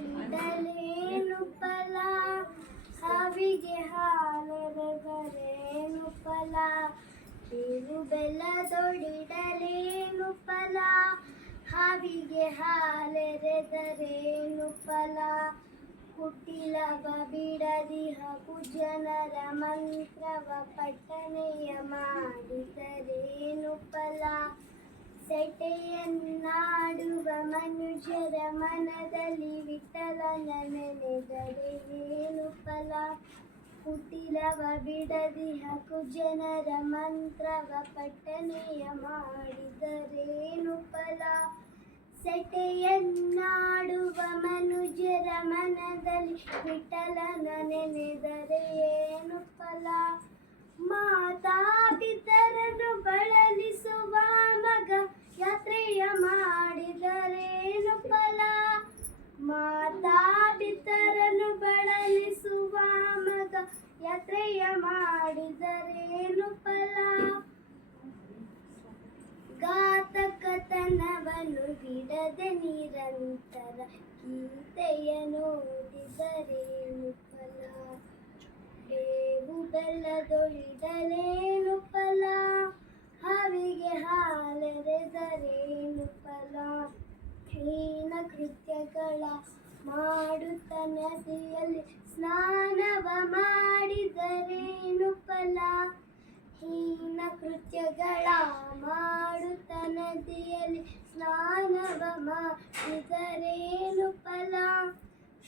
ಇಡಲೇನು ಫಲ, ಹಾವಿಗೆ ಹಾಲೆರೆದರೇನು ಫಲ, ಬೇವು ಬೆಲ್ಲದೊಡಿಡಲೇನು ಫಲ, ಹಾವಿಗೆ ಹಾಲೆರೆದರೇನು ಫಲ, ಕುಟಿಲವ ಬಿಡದಿಹ ಕುಜನರ ಮಂತ್ರವ ಪಠನೆಯ ಮಾಡಿದರೇನು ಫಲ, ಸೆಟೆಯನ್ನಾಡುವ ಮನುಜರ ಮನದಲ್ಲಿ ವಿಠಲನ ನೆನೆದರೆ ಏನು ಫಲ, ಕುಟಿಲವ ಬಿಡದಿಹ ಕುಜನರ ಮಂತ್ರವ ಪಠನೆಯ ಮಾಡಿದರೇನು ಫಲ, ಸೆಟೆಯನ್ನಾಡುವ ಮನುಜರ ಮನದಲ್ಲಿ ವಿಠಲನ ನೆನೆದರೆ ಏನು ಫಲ, ಮಾತಾ ಪಿತರನ್ನು ಬಳಲಿಸುವ ಮಗ ಯಾತ್ರೆಯ ಮಾಡಿದರೇನು ಫಲ, ಮಾತಾ ಪಿತರನ್ನು ಬಳಲಿಸುವ ಮಗ ಯಾತ್ರೆಯ ಮಾಡಿದರೇನು ಫಲ, ಘಾತಕತನವನ್ನು ಬಿಡದೆ ನಿರಂತರ ಗೀತೆಯನ್ನೋದಿದರೇನು ಫಲ, ಬೇವು ಬೆಲ್ಲದೊಳಿಡಲೇನು ಫಲ, ಹಾವಿಗೆ ಹಾಲೆರೆದರೇನು ಫಲ, ಹೀನ ಕೃತ್ಯಗಳ ಮಾಡುತ್ತ ನದಿಯಲ್ಲಿ ಸ್ನಾನವ ಮಾಡಿದರೇನು ಫಲ, ಹೀನ ಕೃತ್ಯಗಳ ಮಾಡುತ್ತ ನದಿಯಲ್ಲಿ ಸ್ನಾನವ ಮಾಡಿದರೇನು ಫಲ,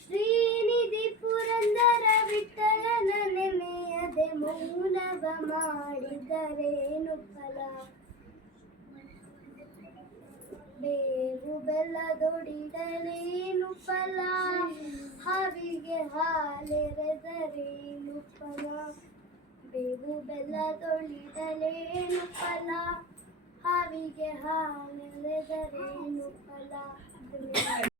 ಶ್ರೀನಿಧಿ ಪುರಂದರ ವಿಠಲನ ನೆನೆಯದೆ ಮೌನವ ಮಾಡಿದರೇನು ಫಲ, ಬೇವು ಬೆಲ್ಲದೊಡಿಡಲೇನು ಫಲ, ಹಾವಿಗೆ ಹಾಲೆರೆದರೇನು ಫಲ, ಬೇವು ಬೆಲ್ಲದೊಡಿಡಲೇನು ಫಲ, ಹಾವಿಗೆ ಹಾಲೆರೆದರೇನು ಫಲ.